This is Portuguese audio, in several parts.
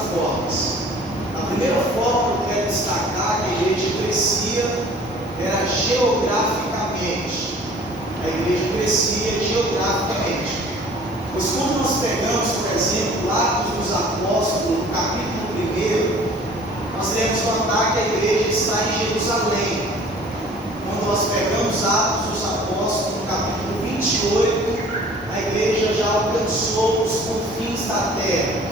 formas. A primeira forma que eu quero destacar que a igreja crescia era geograficamente. A igreja crescia geograficamente. Pois quando nós pegamos, por exemplo, Atos dos Apóstolos, no capítulo 1, nós iremos notar que a igreja está em Jerusalém. Quando nós pegamos Atos dos Apóstolos, no capítulo 28, a igreja já alcançou os confins da terra,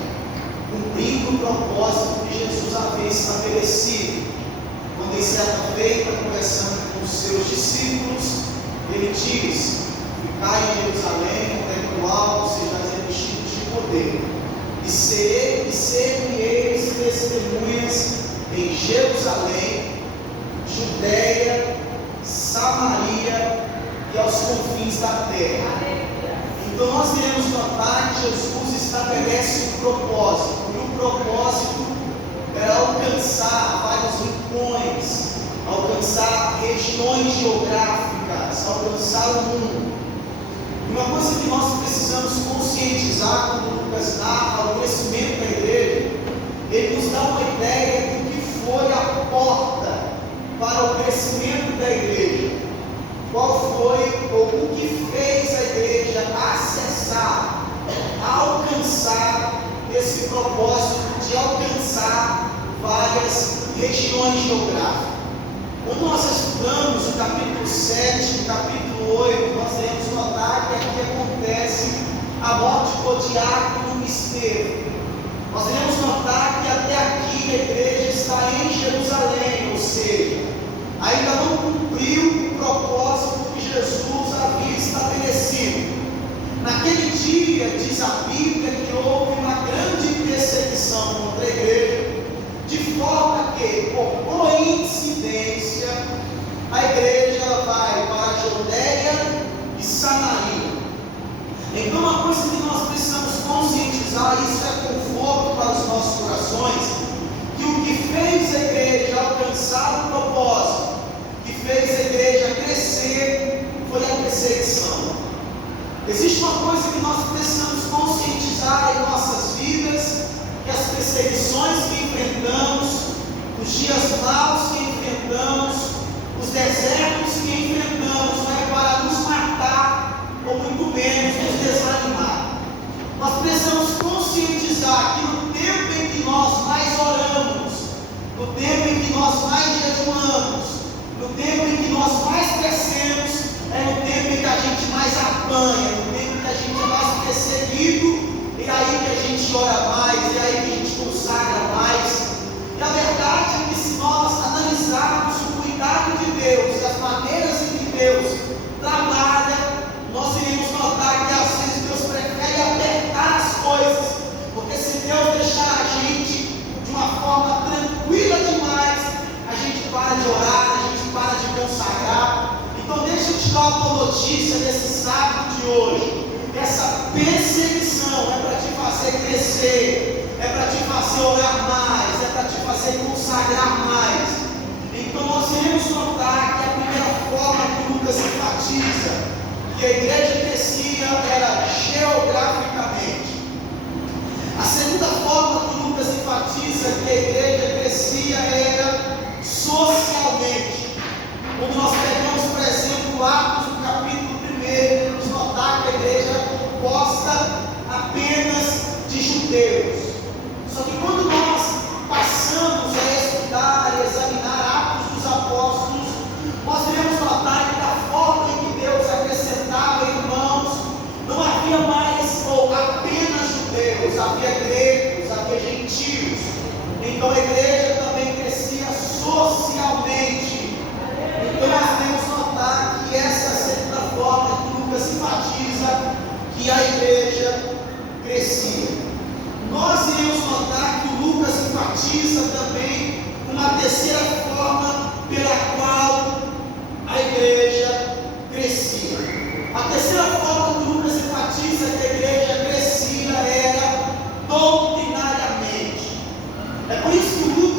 cumprindo o propósito que Jesus havia estabelecido. Quando em certa feita, conversando com os seus discípulos, ele diz: ficai em Jerusalém, até que o alto sejais revestidos de poder, e ser-me-eis testemunhas em Jerusalém, Judeia, Samaria e aos confins da terra. Então nós iremos notar que Jesus estabelece um propósito, e o propósito era alcançar vários rincões, alcançar regiões geográficas, alcançar o mundo. E uma coisa que nós precisamos conscientizar quando Lucas narra o crescimento da igreja, ele nos dá uma ideia do que foi a porta para o crescimento da igreja. Qual foi ou o que fez a igreja acessar, alcançar esse propósito de alcançar várias regiões geográficas. Quando nós estudamos o capítulo 7, o capítulo 8, nós iremos notar que aqui acontece a morte do diácono Estevão. Nós iremos notar que até aqui a igreja está em Jerusalém, ou seja, ainda não cumpriu o propósito que Jesus havia estabelecido. Naquele dia, diz a Bíblia, que houve uma grande perseguição contra a igreja, de forma que, por coincidência, a igreja vai para a Judeia e Samaria. Então, uma coisa que nós precisamos conscientizar, isso é conforto para os nossos corações, que o que fez a igreja alcançar o propósito, que fez a igreja crescer, foi a perseguição. Existe uma coisa que nós precisamos conscientizar em nossas vidas, que as perseguições que enfrentamos, os dias maus que enfrentamos, os desertos que enfrentamos, não é para nos matar, ou muito menos nos desanimar. Nós precisamos conscientizar que no tempo em que nós mais oramos, no tempo em que nós mais jejuamos, no tempo em que nós mais crescemos, é no tempo em que a gente mais apanha, no tempo em que a gente é mais perseguido, e aí que a gente ora mais, e aí que a gente consagra mais. E a verdade é que se nós analisarmos o cuidado de Deus e as maneiras em que Deus trabalha, nós iremos notar que às vezes Deus prefere apertar as coisas, porque se Deus deixar a gente de uma forma tranquila demais, a gente para de orar, a gente para de consagrar. Então deixa eu te dar uma boa notícia nesse sábado de hoje. Essa perseguição é para te fazer crescer, é para te fazer orar mais, é para te fazer consagrar mais. Então nós iremos notar que a primeira forma que Lucas enfatiza que a igreja crescia era geograficamente. A segunda forma que Lucas enfatiza que a igreja crescia era socialmente. Quando nós pegamos, por exemplo, Atos no capítulo 1, vamos notar que a igreja era composta apenas de judeus. Só que quando nós passamos a estudar e examinar Atos dos Apóstolos, nós iremos notar que da forma em que Deus acrescentava irmãos, não havia mais ou apenas judeus, havia gregos, havia gentios. Então a igreja também crescia socialmente. Então nós devemos notar que essa é a segunda forma que Lucas enfatiza que a igreja crescia. Nós iremos notar que o Lucas enfatiza também uma terceira forma pela qual a igreja crescia. A terceira forma que Lucas enfatiza que a igreja crescia era doutrinariamente. É por isso que o Lucas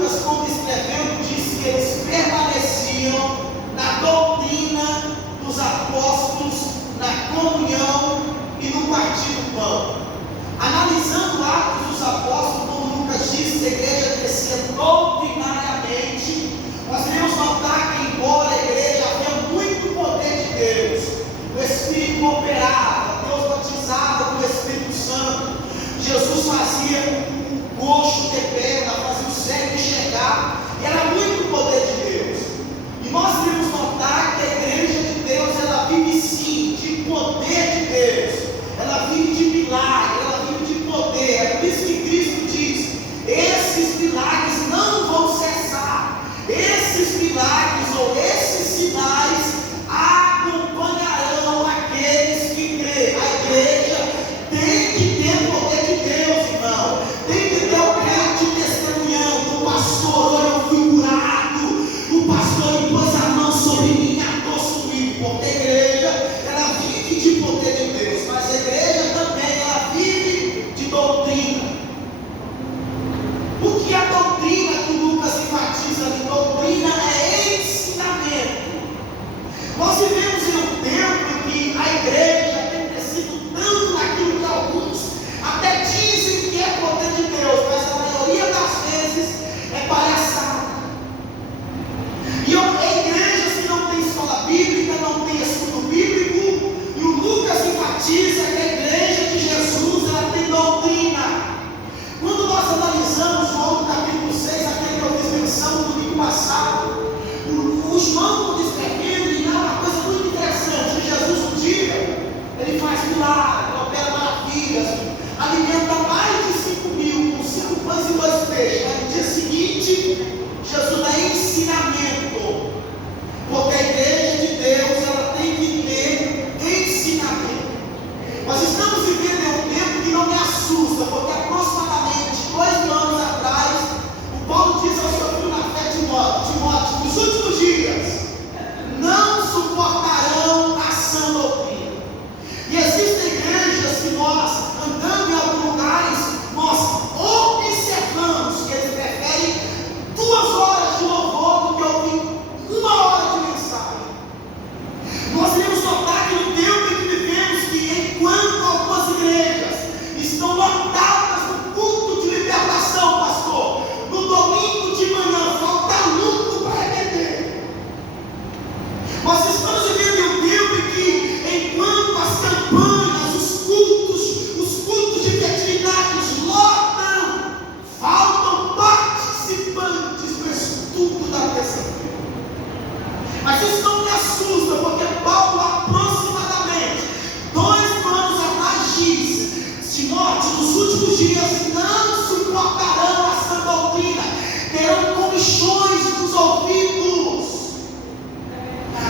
O que é a doutrina que Lucas enfatiza ali? Doutrina é ensinamento. Nós vivemos em um tempo em que a igreja tem crescido tanto naquilo que alguns até dizem que é poder de Deus, mas a maioria das vezes é palhaçada. E igrejas que não tem escola bíblica, não tem estudo bíblico, e o Lucas enfatiza que a igreja de Jesus ela tem doutrina. Quando nós analisamos João capítulo 6, aquele que eu fiz menção no domingo passado, o João descrevendo, ele dá uma coisa muito interessante. Jesus um dia, ele faz milagre, opera maravilhas, alimenta mais de 5.000 com 5 pães e 2 peixes. Aí no dia seguinte, Jesus dá ensinamento, porque a igreja de Deus ela tem que ter ensinamento. Nós estamos vivendo em um tempo que não me assusta, porque aproximadamente 2 anos atrás, o Paulo diz ao seu filho na fé, Timóteo, nos últimos dias não suportarão a sã doutrina. E existem igrejas que nós, andando em alguns lugares, nós observamos que eles preferem 2 horas de louvor do que ouvir 1 hora de mensagem. Nós iremos notar que no tempo em que vivemos, que enquanto algumas igrejas estão lotadas no culto de libertação, pastor, no domingo de manhã falta lucro para arrepender. Nós estamos vivendo em um tempo em que, enquanto as campanhas, os cultos de fertilidade lotam, faltam participantes no estudo da terça-feira. Mas isso não me assusta, porque Paulo aproximadamente 2 anos atrás diz: Timóteo, nos últimos dias não suportarão a sã doutrina, terão comichões nos ouvidos,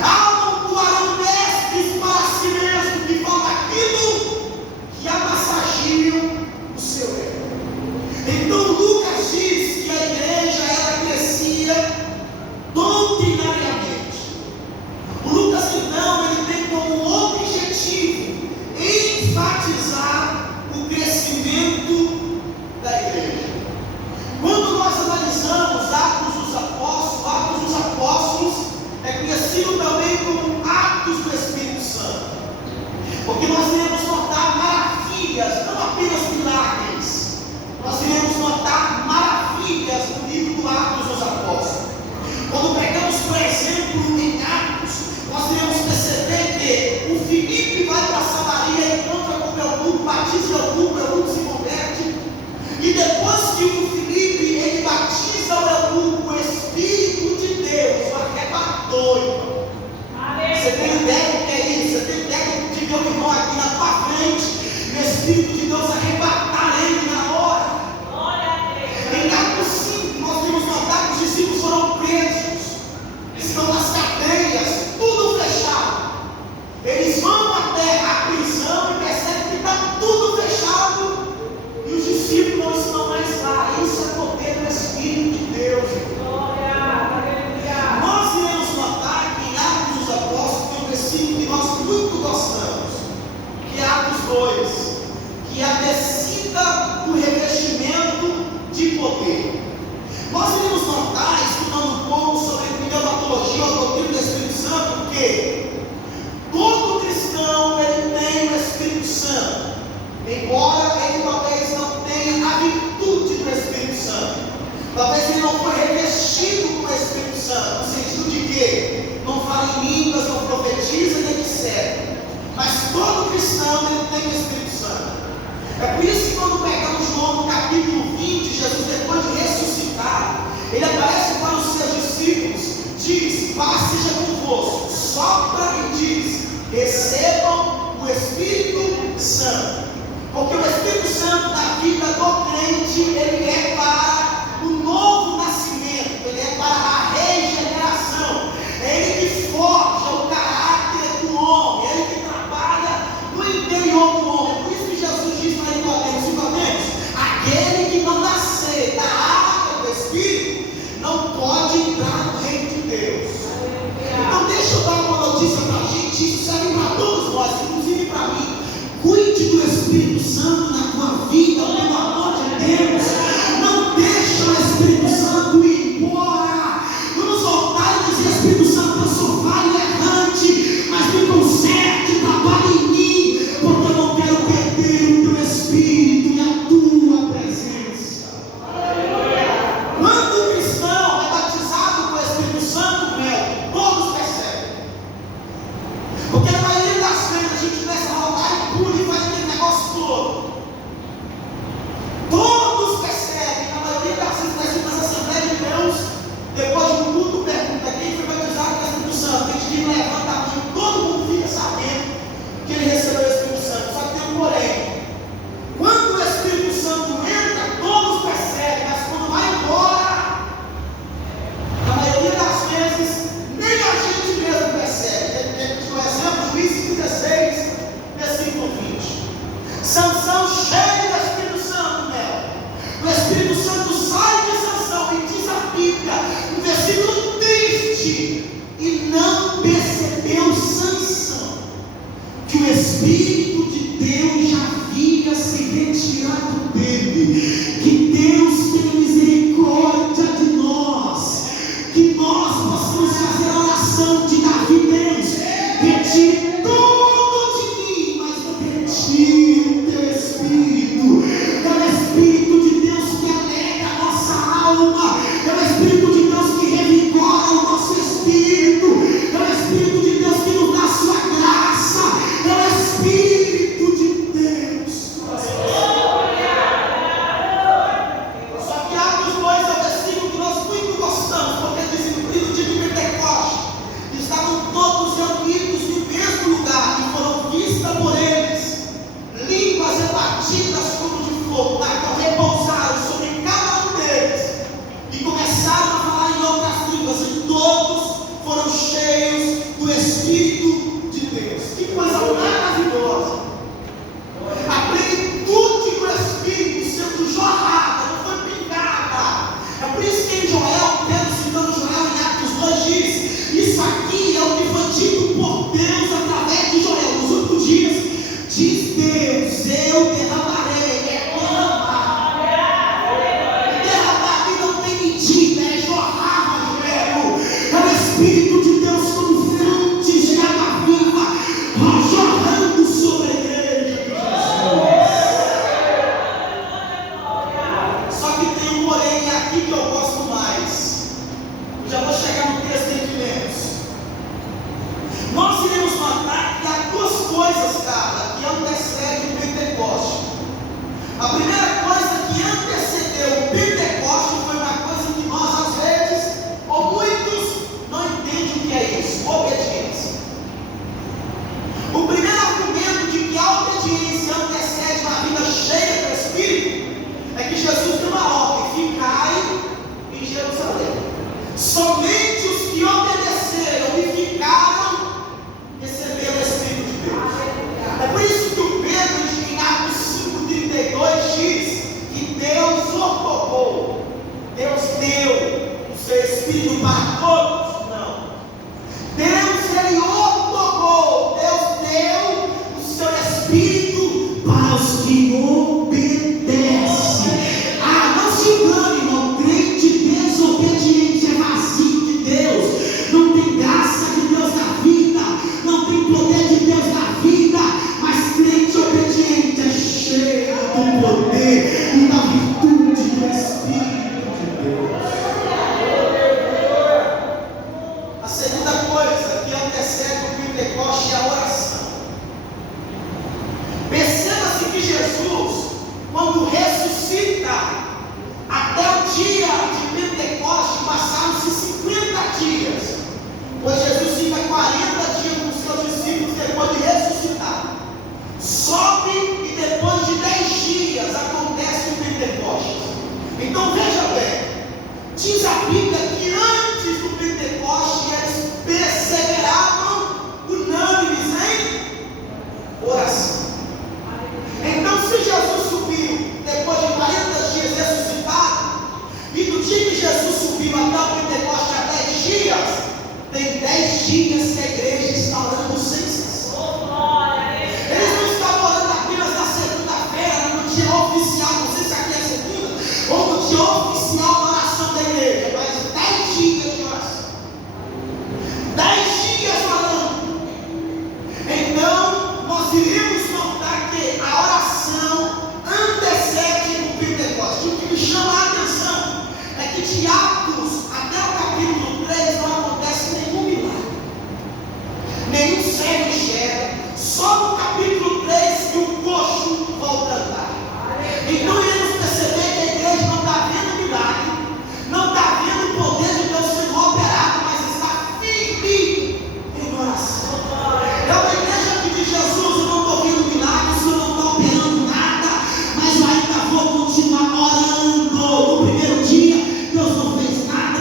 amontoarão mestres para si mesmo, que falam aquilo que amassageiam o seu ego. Então Lucas diz que a igreja ela crescia doutrinariamente. O Lucas então ele tem como objetivo enfatizar o crescimento da igreja. Quando nós analisamos Atos dos Apóstolos é conhecido também como Atos do Espírito Santo, porque nós iremos notar maravilhas, não apenas milagres, nós iremos notar maravilhas no livro do Atos dos Apóstolos. Quando pegamos, por exemplo, em Atos, nós iremos perceber que o Filipe vai para Samaria, encontra com o eunuco, batiza o eunuco se converte, e depois que o Filipe ele batiza o eunuco, o Espírito de Deus o arrebatou. Você tem ideia do que é isso? Você tem ideia de ver o irmão aqui na tua frente, e o Espírito de Deus arrebatar ele na hora? Em Atos 5, nós temos notado que os discípulos foram presos, estão nas cadeias, tudo fechado. Eles vão até a prisão e percebem que está tudo fechado, e os discípulos não estão mais lá. Isso é poder do Espírito de Deus. Nós iremos notar que em Atos dos Apóstolos tem um versículo que nós muito gostamos, que é Atos 2, que é a descida do revestimento de poder. Nós iremos notar, estudando um pouco sobre a pneumatologia ou a doutrina do Espírito Santo, que todo cristão ele tem o Espírito Santo, embora ele talvez não tenha a virtude do Espírito Santo, talvez ele não foi revestido com o Espírito Santo, no sentido de que não fala em línguas, não profetiza, nem discerne, mas todo cristão ele tem o Espírito Santo. É por isso que quando pegamos João no capítulo 20, Jesus depois de ressuscitar, ele aparece para os seus discípulos, diz: paz seja convosco, sopra e diz: recebam o Espírito Santo, porque o Espírito Santo da vida do crente, ele é para o novo nascimento, ele é para a regeneração, é ele que forja o caráter do homem, é ele que trabalha no interior do homem. Por isso que Jesus diz para Nicodemos: aquele que não nascer crente e não percebeu sanção, que o Espírito de Deus já havia se retirado dele, que Deus tem misericórdia de nós, que nós possamos fazer a oração de Davi: Deus, retire tudo de mim, mas não retire o teu Espírito. É o Espírito de Deus que alegra a nossa alma, é o Espírito de Deus que revigora o nosso espírito, é o Espírito de Deus que nos dá a sua graça, é o Espírito de Deus. Só que Atos 2 é o versículo que nós muito gostamos, porque diz que no dia de Pentecostes estavam todos reunidos no mesmo lugar e foram vistas por eles línguas repartidas como de fogo, na qual repousaram sobre cada um deles e começaram a falar em outras línguas, e todos foram cheios do Espírito de Deus. Que coisa maravilhosa! A plenitude do Espírito sendo jorrada, não foi pingada. É por isso que em Joel, Pedro citando Joel em Atos 2 diz: isso aqui é o que foi dito por Deus através de Joel nos últimos dias. Diz Deus: eu derramarei. Derramar aqui não tem medida, é jorrar, Rogério. É o Espírito de Deus como fontes de água viva, jorrando sobre a igreja de Jesus. Só que tem um porém aqui que eu gosto mais. Já vou chegar no texto em que lemos. Nós iremos notar que há duas coisas, cara, que antecedem o Pentecostes. A primeira coisa que antecedeu o Pentecostes foi uma coisa que nós, às vezes, ou muitos, não entendem o que é isso: obediência. O primeiro argumento de que a obediência antecede uma vida cheia do Espírito é que Jesus deu uma ordem: ficai em Jerusalém. Somente os que obedeceram e ficaram receberam o Espírito de Deus. É por isso que o Pedro, em Atos 5,32, diz que Deus ortogou, Deus deu o seu Espírito para todos. Não, Deus, ele ortogou, Deus deu o seu Espírito para os que obedecem. Não se engane, irmão, crente desobediente é vazio de Deus, não tem graça de Deus na vida, não tem poder de Deus na vida. Mas crente obediente é cheio do poder e da virtude do Espírito de Deus. A segunda coisa que antecede o Pentecostes é a oração. Perceba-se que Jesus, quando ressuscita, até o dia de Pentecostes passaram-se 50 dias, pois Jesus fica 40 dias com seus discípulos depois de ressuscitar. Sobe e depois de 10 dias acontece o Pentecostes. Então veja bem, diz a Bíblia que antes do Pentecostes eles perseveravam unânimes em oração. Então, se Jesus subiu depois de 40 dias ressuscitado, e do dia que Jesus subiu até o Pentecostes há 10 dias, tem 10 dias que a igreja está orando sem cessar. Eles não estavam orando apenas na segunda-feira, no dia oficial, não sei se aqui é segunda, ou no dia oficial da oração da igreja, mas 10 dias de oração. 10 dias orando. Então, nós iremos notar que a oração antecede o Pentecostes. O que me chama a atenção é que de Atos até o capítulo 3 não acontece nenhum milagre, nenhum cego enxerga, só no capítulo 3 que o coxo volta a andar. Então iremos perceber que a igreja não está vendo milagre, não está vendo o poder de Deus sendo operado, mas está firme em oração. É uma igreja que diz: Jesus, eu não estou vendo milagre, o Senhor não está operando nada, mas eu ainda vou continuar orando. No primeiro dia Deus não fez nada,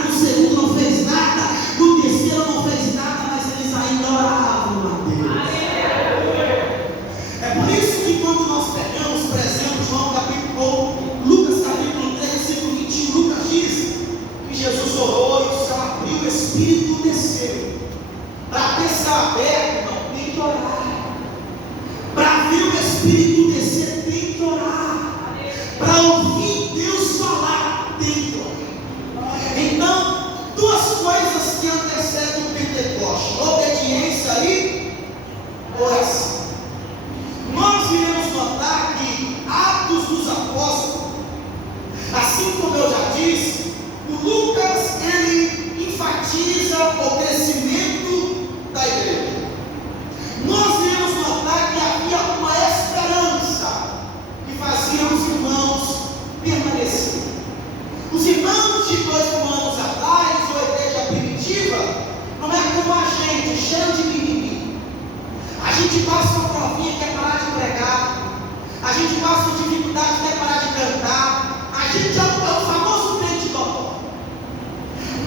de 2000 anos atrás, ou a igreja primitiva, não é como a gente, cheio de mimimi. A gente passa uma provinha e quer parar de pregar. A gente passa uma dificuldade e quer parar de cantar. A gente é o famoso crente doutor.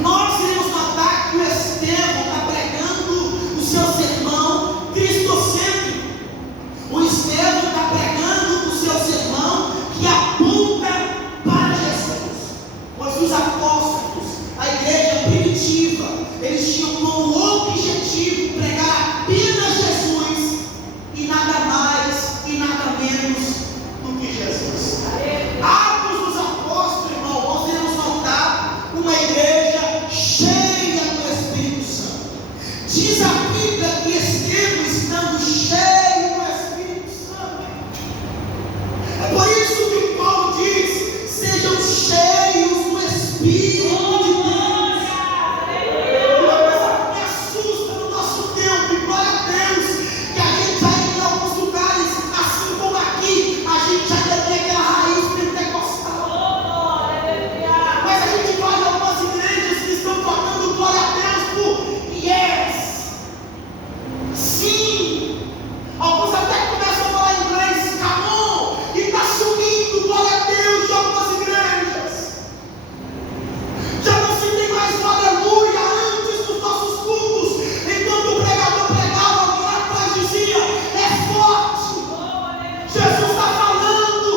Nós iremos notar que o Estevão está pregando o seu sermão cristocêntrico. O Estevão está pregando o seu sermão que aponta para Jesus. Pois os apóstolos, a igreja primitiva, eles tinham como objetivo pregar apenas Jesus e nada mais e nada menos do que Jesus. Atos dos Apóstolos, irmão, nós devemos notar uma igreja cheia do Espírito Santo. Diz a Bíblia que Estevão, estando cheio do Espírito Santo, é por isso que Paulo diz: sejam cheios do Espírito de Deus. Uma coisa que me assusta no nosso tempo, e glória a Deus, que a gente ainda em alguns lugares, assim como aqui, a gente ainda tem aquela raiz pentecostal. Mas a gente vai em algumas igrejas que estão tocando glória a Deus por yes, sim. Alguns até começam a falar inglês, come on, e está sumindo glória a Deus de algumas igrejas. Já não se tem mais o aleluia antes dos nossos cultos. Enquanto o pregador pregava, alguém lá atrás dizia: é forte, Jesus está falando,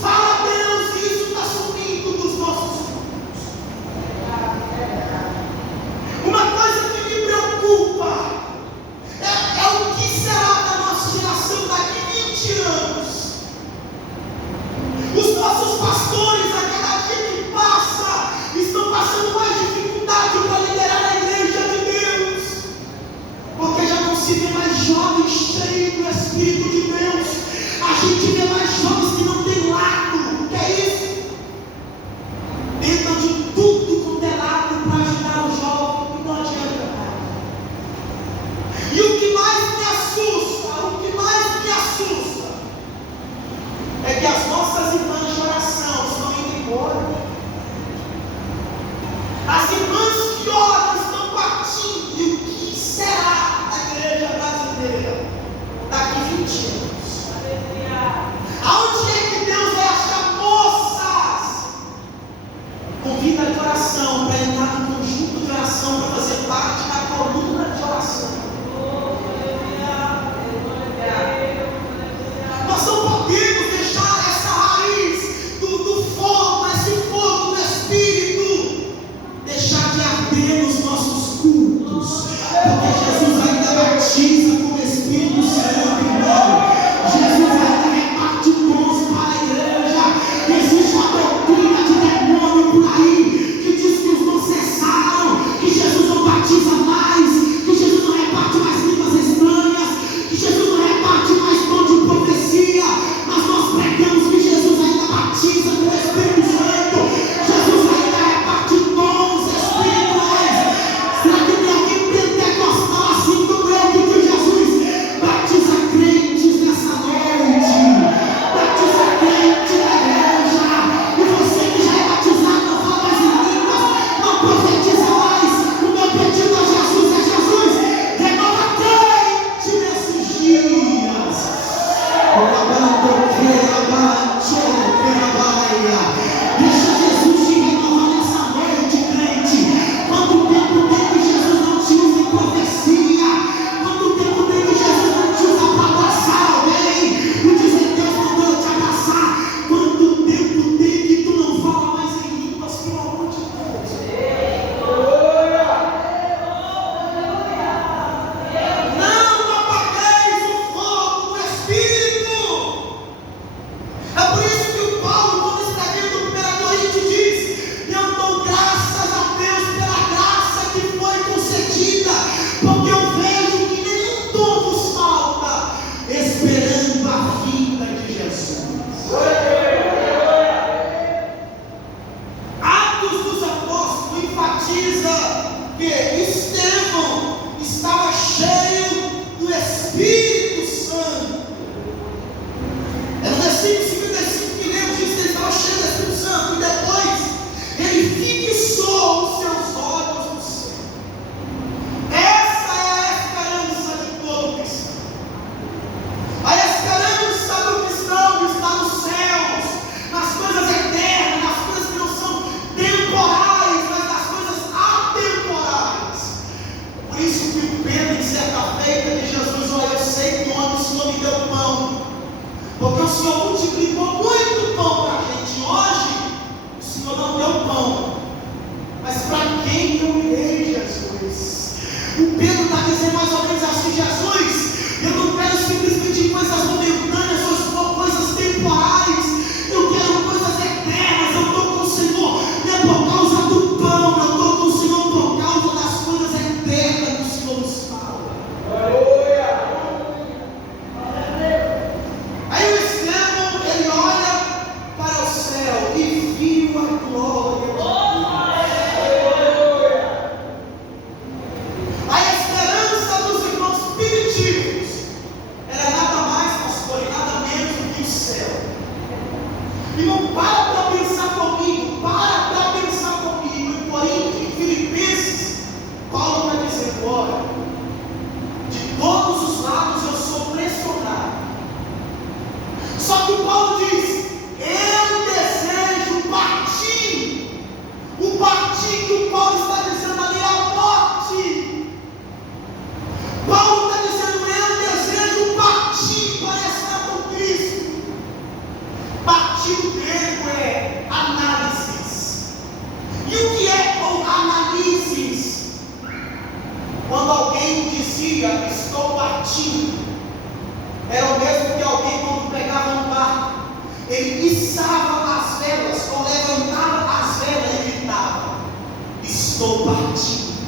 fala a Deus, e isso está sumindo dos nossos cultos. Uma coisa que me preocupa é o que será da nossa geração daqui 20 anos. Os nossos pastores, a cada dia que passa, estão passando mais dificuldade para liderar a igreja de Deus, porque já não se vê mais jovens cheios do Espírito de Deus. A gente vê mais jovens que não tem lado. O que é isso? Tentam de tudo quanto é lado para ajudar o jovem, e não adianta nada. E o que mais me assusta, é que as nossas irmãs de oração estão indo embora. As irmãs que oram estão partindo. E o que será da igreja brasileira daqui 20 anos? Aonde é que Deus vai achar moças com vida de oração para entrar no conjunto de oração, para fazer parte da coluna de oração? Nós não podemos deixar essa raiz do fogo, esse fogo do Espírito, deixar de arder nos nossos cultos, porque Jesus ainda batiza com o Espírito Santo, irmão. Jesus ainda reparte dons para a igreja. Existe uma doutrina de demônio por aí que diz que os dons cessaram, que Jesus não batiza mais, que Jesus não reparte mais línguas estranhas, que Jesus não reparte mais dom de profecia. Mas nós pregamos que Jesus ainda batiza com o Espírito Santo. Jesus ainda reparte dons espirituais. Será que tem alguém pentecostal assim como eu que diz: Jesus batiza crentes nessa noite, batiza crente na igreja? E você que já é batizado, não fala mais em línguas, não profetiza mais. O meu pedido a Jesus é: Jesus, renova crente nesses dias. Deixa Jesus te renovar nessa noite, crente. Quanto tempo tem que Jesus não te usa em profecia? Quanto tempo tem que Jesus não te usa para abraçar alguém e dizer: Deus mandou eu te abraçar? Quanto tempo tem que tu não fala mais em línguas, pelo amor de Deus? Não apagueis o fogo do Espírito. É por isso que o Paulo, quando escrevendo 1 Coríntios, diz: eu dou graças a Deus pela graça que foi concedida, porque eu vejo que nenhum dom vos falta, esperando a vinda de Jesus. Atos dos Apóstolos enfatiza que Estevão estava cheio do Espírito Santo. É no versículo 55 que lemos, diz que ele estava cheio do Espírito Santo, e depois ele fica fixou os seus olhos no céu. Essa é a esperança de todo cristão. A esperança do cristão está nos céus, nas coisas eternas, nas coisas que não são temporais, mas nas coisas atemporais. Por isso que o Pedro, em certa feita de Jesus, olha, eu sei que ontem o Senhor me deu pão, porque o Senhor multiplicou muito pão para a gente. Hoje, o Senhor não deu pão, mas para quem eu irei, Jesus? O Pedro está dizendo mais ou menos assim: Jesus, eu não quero simplesmente coisas momentâneas ou coisas temporais, eu quero coisas eternas. Eu estou com o Senhor, não é por causa do pão, eu estou com o Senhor por causa das coisas eternas que o Senhor nos fala. Aí o Estevão, ele olha para o céu e viu a glória de Deus. A esperança dos irmãos primitivos era nada mais, pastor, e nada menos do que o céu. Irmão, para pensar comigo, em Coríntios, em Filipenses, Paulo está dizendo: olha, de todos os lados eu sou pressionado. Só que Paulo diz: eu desejo partir. O partir que o Paulo está dizendo ali é a morte. Paulo está dizendo: eu desejo partir para estar com Cristo. Partir do grego é análisis. E o que é análisis? Quando alguém dizia estou partindo, era o mesmo que alguém quando pegava um barco, ele içava as velas, ou levantava as velas e gritava: estou partindo.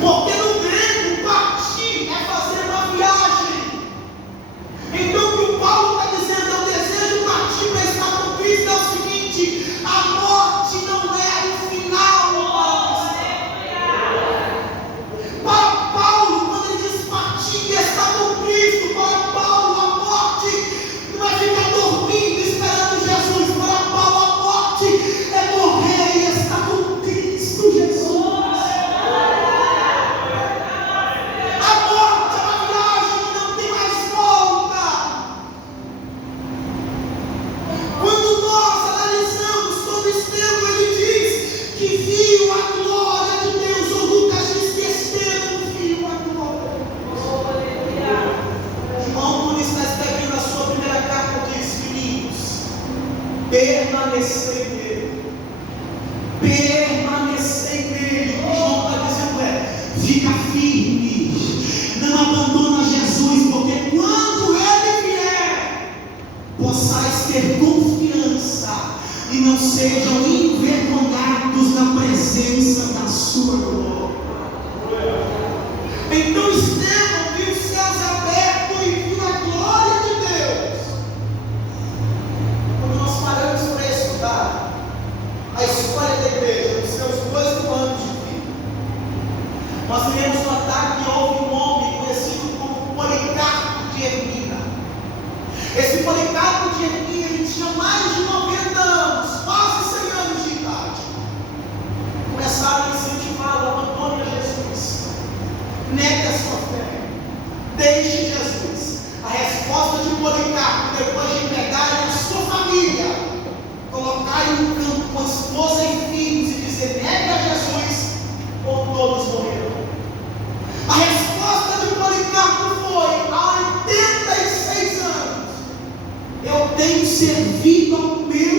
Porque no grego, partir é fazer uma viagem. Então o que o Paulo está dizendo: eu desejo partir para estar com Cristo, é o seguinte: a morte não é o final para Paulo. Quando ele diz partir e estar com Cristo, para Paulo a morte não é ficar dormindo esperando Jesus. Para Paulo a morte é morrer e estar com Cristo Jesus. A morte é uma viagem que não tem mais volta. Quando nós analisamos todo Estevão, ele diz que viu a glória de Deus. O Lucas diz que Estevão viu a glória. Irmão, quando está escrevendo a sua primeira carta, diz: meninos, permanecei nele. Permanecei nele. O que João está dizendo fica firme, não abandona Jesus, porque quando ele vier, possais ter confiança e não sejam envergonhados na presença da sua glória. Então Estevão viu os céus abertos e viu a glória de Deus. Quando nós paramos para estudar a história da igreja, nos seus 2 anos de vida, nós iremos notar que houve um homem conhecido como Policarpo de Ermina. Esse Policarpo de Ermina, ele tinha mais de 90 anos, quase 100 anos de idade. Começaram a incentivá-lo: abandone a Jesus, negue a sua fé, deixe Jesus. A resposta de Policarpo, depois de pegarem a sua família, colocarem no campo com esposa e filhos e dizer: negue a Jesus ou todos morrerão. A resposta de Policarpo foi: há 86 anos eu tenho servido ao meu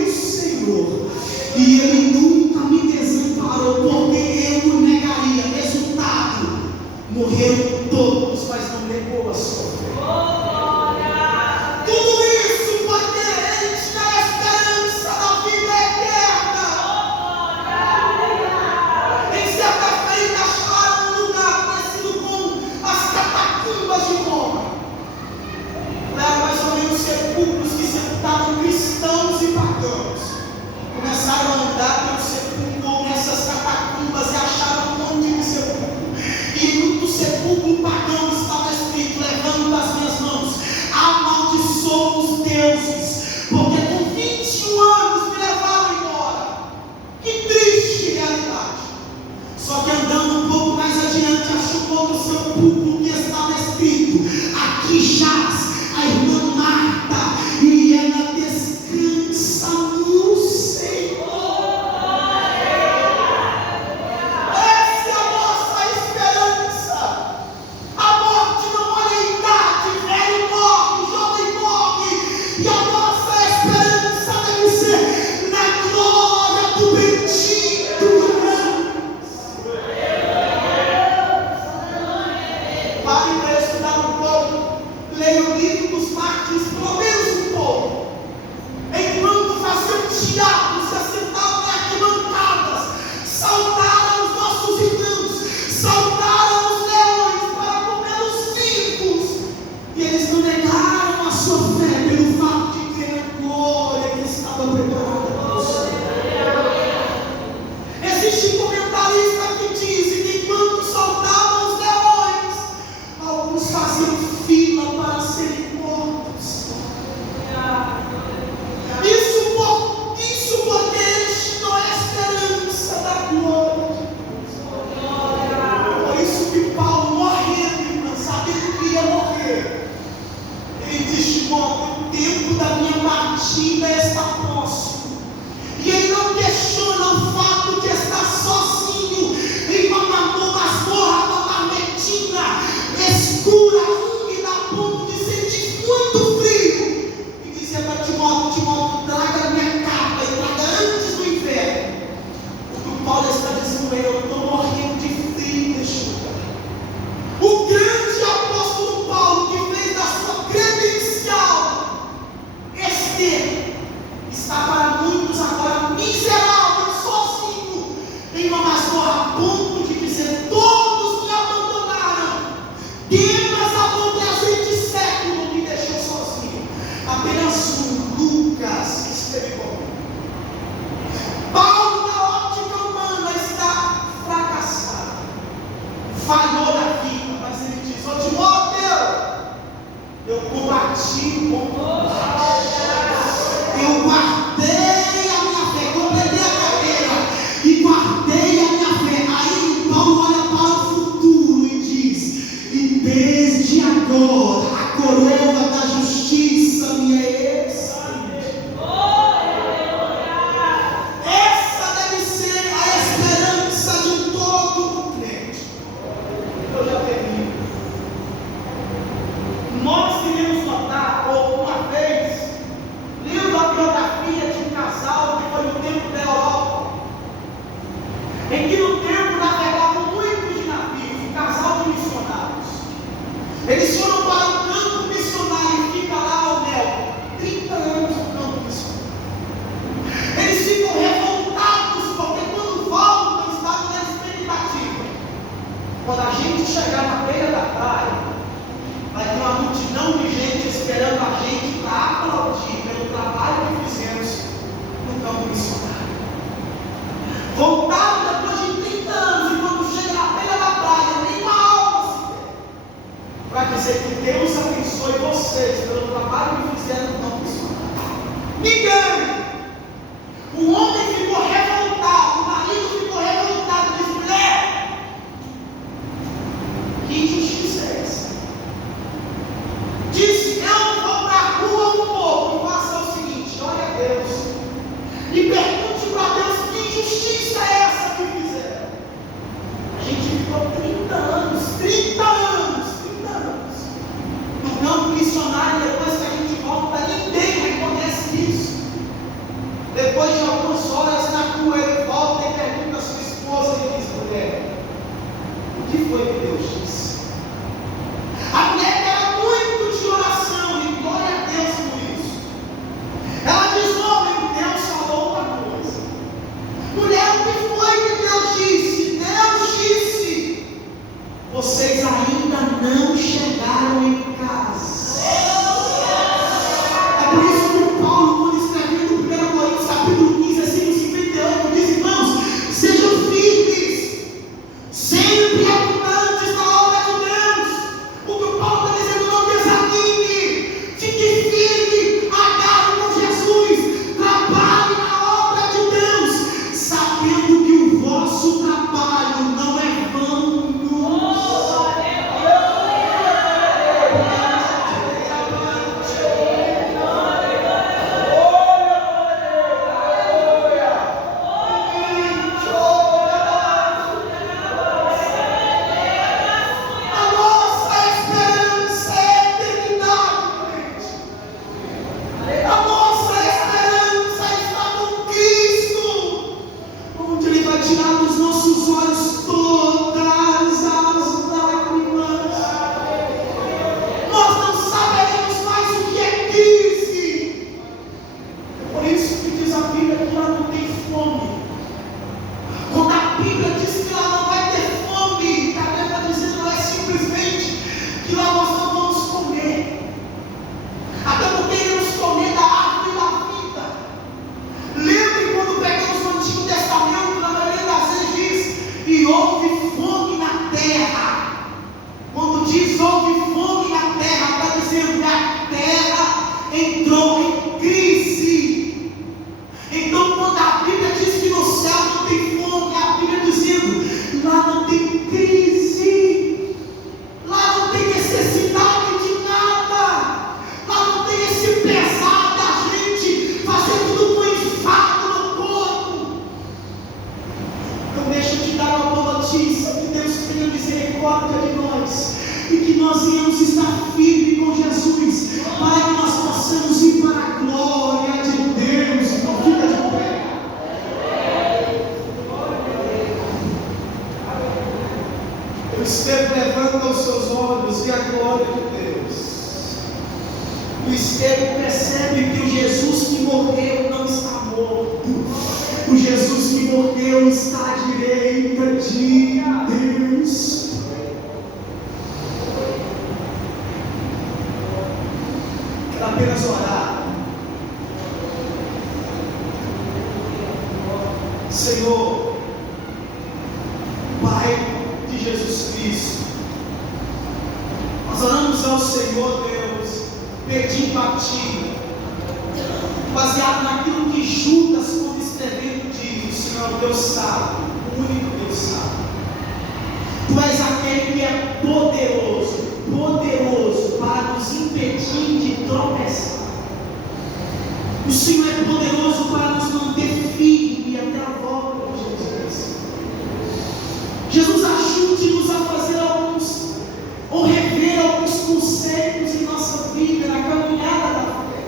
em que no tempo navegavam muitos navios, um casal de missionários. Eles foram para o campo missionário e fica lá ao mel, 30 anos no campo missionário. Eles ficam revoltados, porque quando voltam, estavam na expectativa. Quando a gente chegar na beira da praia, vai ter uma multidão de gente esperando a gente para aplaudir pelo trabalho que fizemos no campo missionário. Voltaram depois de 30 anos e quando chega na beira da praia, nem uma alma se vê, para dizer que Deus abençoe vocês pelo trabalho que fizeram no campo missionário. Ninguém! O homem ficou revoltado, o marido ficou revoltado, disse: mulher, que injustiça é essa? Disse: eu vou para a rua um pouco e faça o seguinte, olha a Deus e pergunte para Deus que injustiça é essa que fizeram. A gente ficou 30 anos no campo missionário. Depois que a gente volta, ninguém reconhece isso. Depois de algumas horas na rua, ele volta e pergunta a sua esposa e diz: mulher, o que foi que Deus disse? A mulher era muito de oração e glória a Deus por isso. Ela diz: homem, Deus falou outra coisa. Mulher, o que foi que Deus disse? Deus disse: vocês ainda não chegaram em casa. É por isso que Paulo, quando escreveu no 1 Coríntios capítulo 15, versículo 58, diz: irmãos, sejam firmes, sempre abundantes na obra de Deus. O que o Paulo está dizendo: não desanime, fique firme, agarre com Jesus, trabalhe na obra de Deus, sabendo que o vosso trabalho não é vão. Senhor, Pai de Jesus Cristo, nós oramos ao Senhor Deus, pedindo a Ti, baseado naquilo que Judas, quando escrevendo, diz: o Senhor é o Deus sábio, o único Deus sábio. Tu és aquele que é poderoso, poderoso para nos impedir de tropeçar. O Senhor é poderoso para nos manter firme até a volta de Jesus. Jesus, ajude-nos a fazer alguns, ou rever alguns conceitos em nossa vida, na caminhada da fé,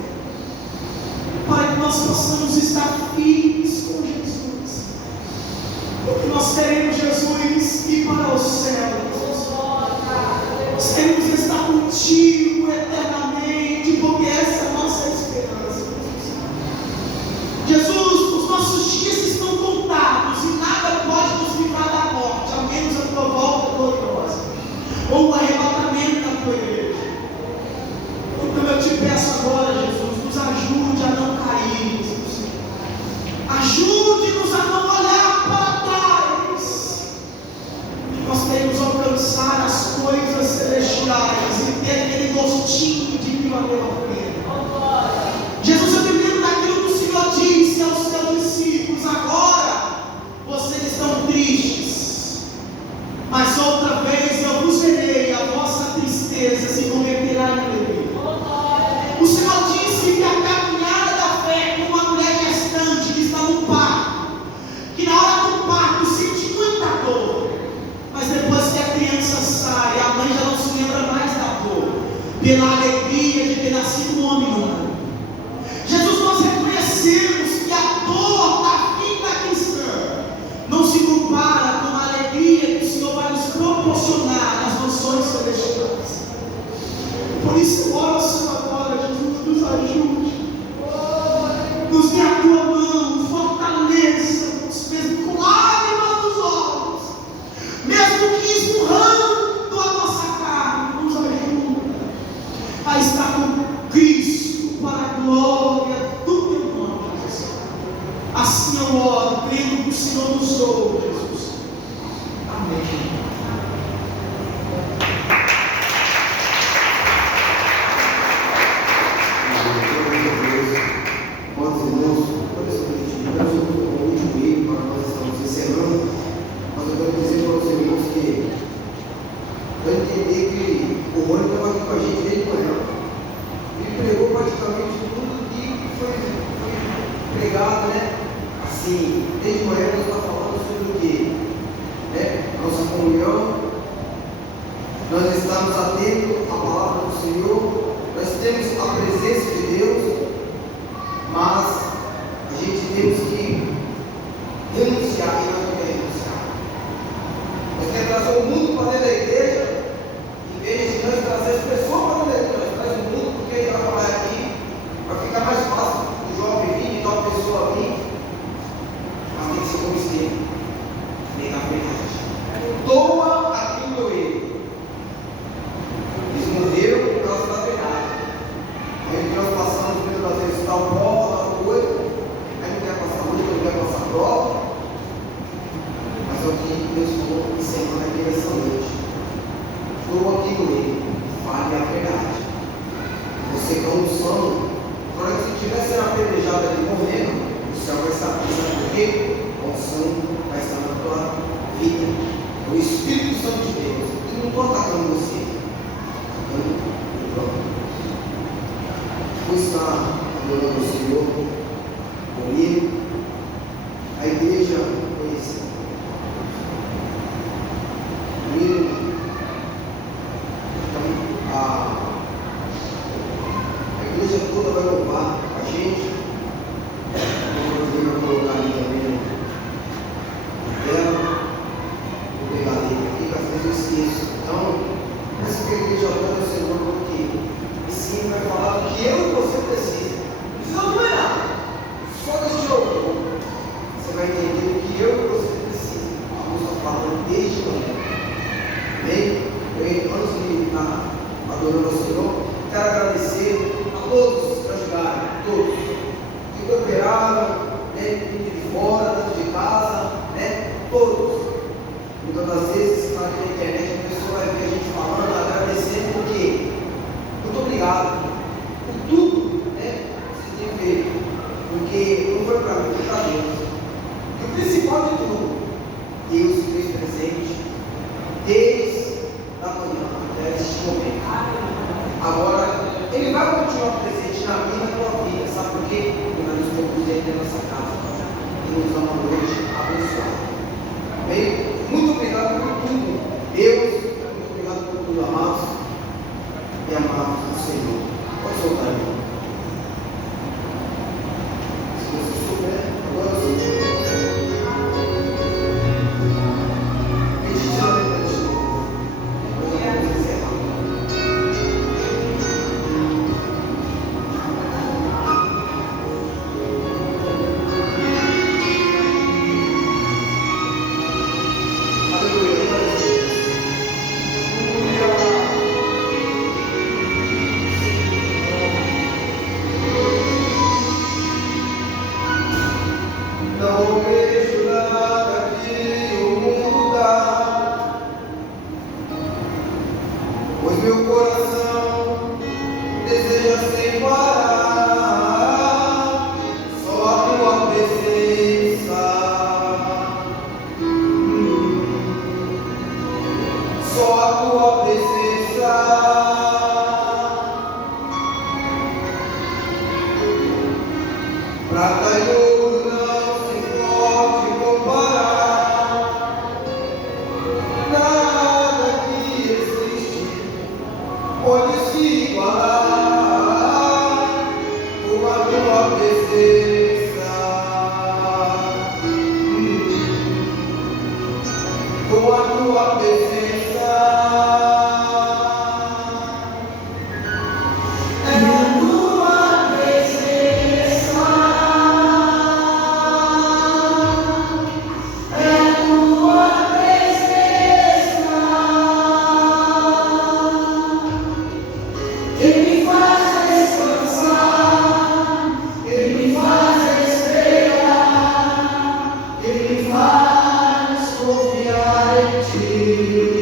para que nós possamos estar firmes com Jesus. porque nós teremos, Jesus, ir para o céu. Nós queremos estar contigo eternamente, porque essa é a nossa esperança. Jesus, os nossos dias estão contados e nada pode nos livrar da morte, a menos a tua volta gloriosa ou o arrebatamento da tua igreja. Então eu te peço agora, Jesus, nos ajude a não cair, Jesus. Ajude-nos a não olhar para trás, que nós queremos alcançar as coisas celestiais e ter aquele gostinho de que valeu a pena. Jesus, eu me lembro daquilo que o Senhor disse aos seus discípulos: agora vocês estão tristes, mas outra vez eu vos verei, a vossa tristeza se converterá em alegria. O Senhor disse que a caminhada da fé é como uma mulher gestante que está no parto, que na hora do parto sente muita dor, mas depois que a criança sai, a mãe já não se lembra mais da dor, pela alegria de ter nascido um homem no mundo. Jesus, nós reconhecemos que a dor da vida cristã não se compara com a alegria que o Senhor vai nos proporcionar nas mansões celestiais. Por isso eu oro ao Senhor agora, Jesus, nos ajude, nos dê a tua mão, fortaleça-nos, mesmo com lágrimas nos olhos, mesmo que esmurrando a nossa carne, nos ajude a estar com Cristo para a glória do teu nome, Jesus. Assim eu oro, crendo que o Senhor nos ouve, Jesus. Amém. Agora, Ele vai continuar presente com a tua presença. É a tua presença. É a tua presença que me faz descansar, que me faz esperar, que me faz confiar em ti.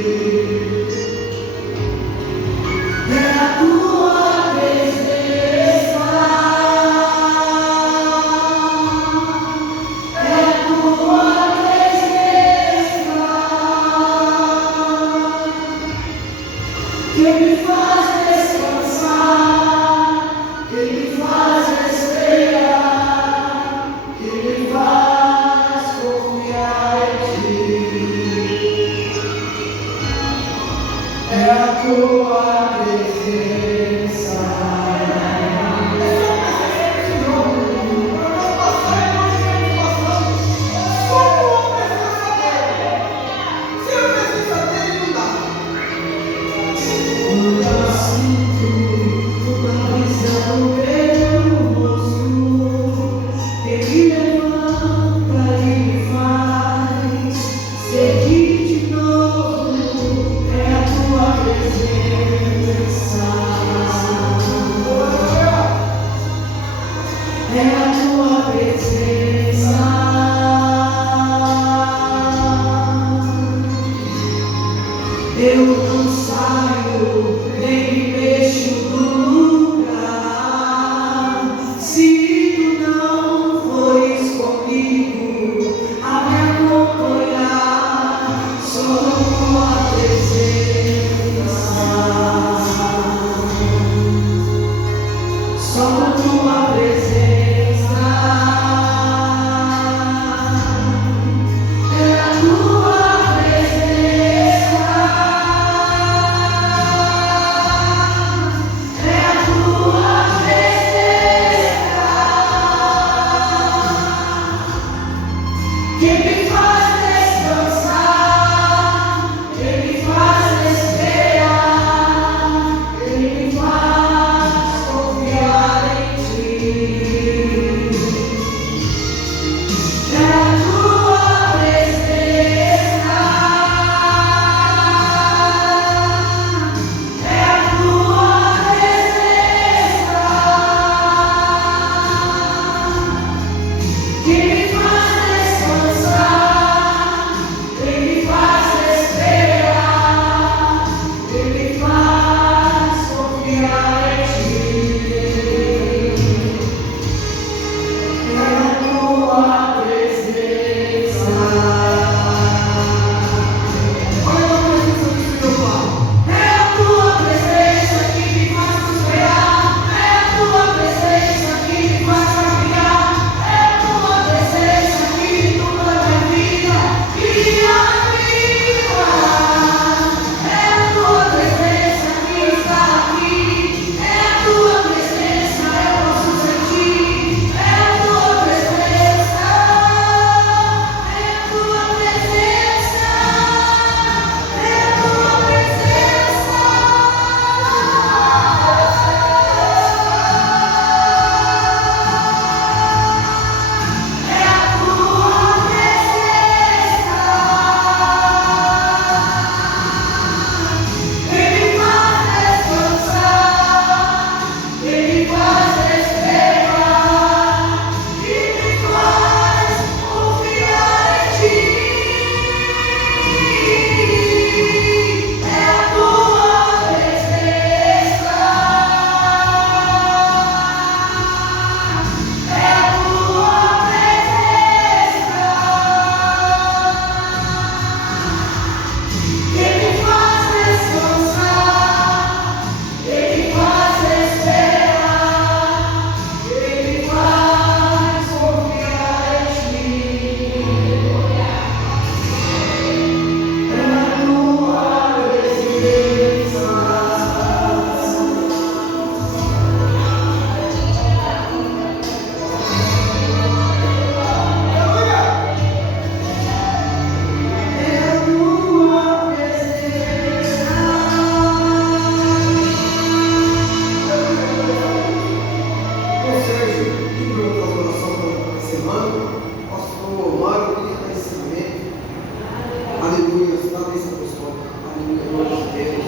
Aleluia. Dá bênção pessoal. Aleluia. Glória a Deus.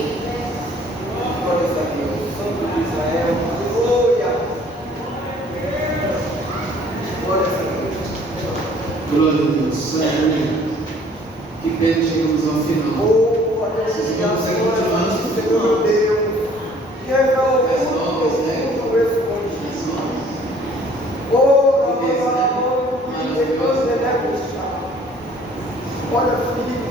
Glória a Deus. Santo de Israel. Glória. Glória a Deus. Glória a Deus. Aleluia. Que pena chegamos ao final. Oh, a Deus, Vamos ser continuando. Senhor meu Deus. Que revela o mundo responde. Oh, olha, filho,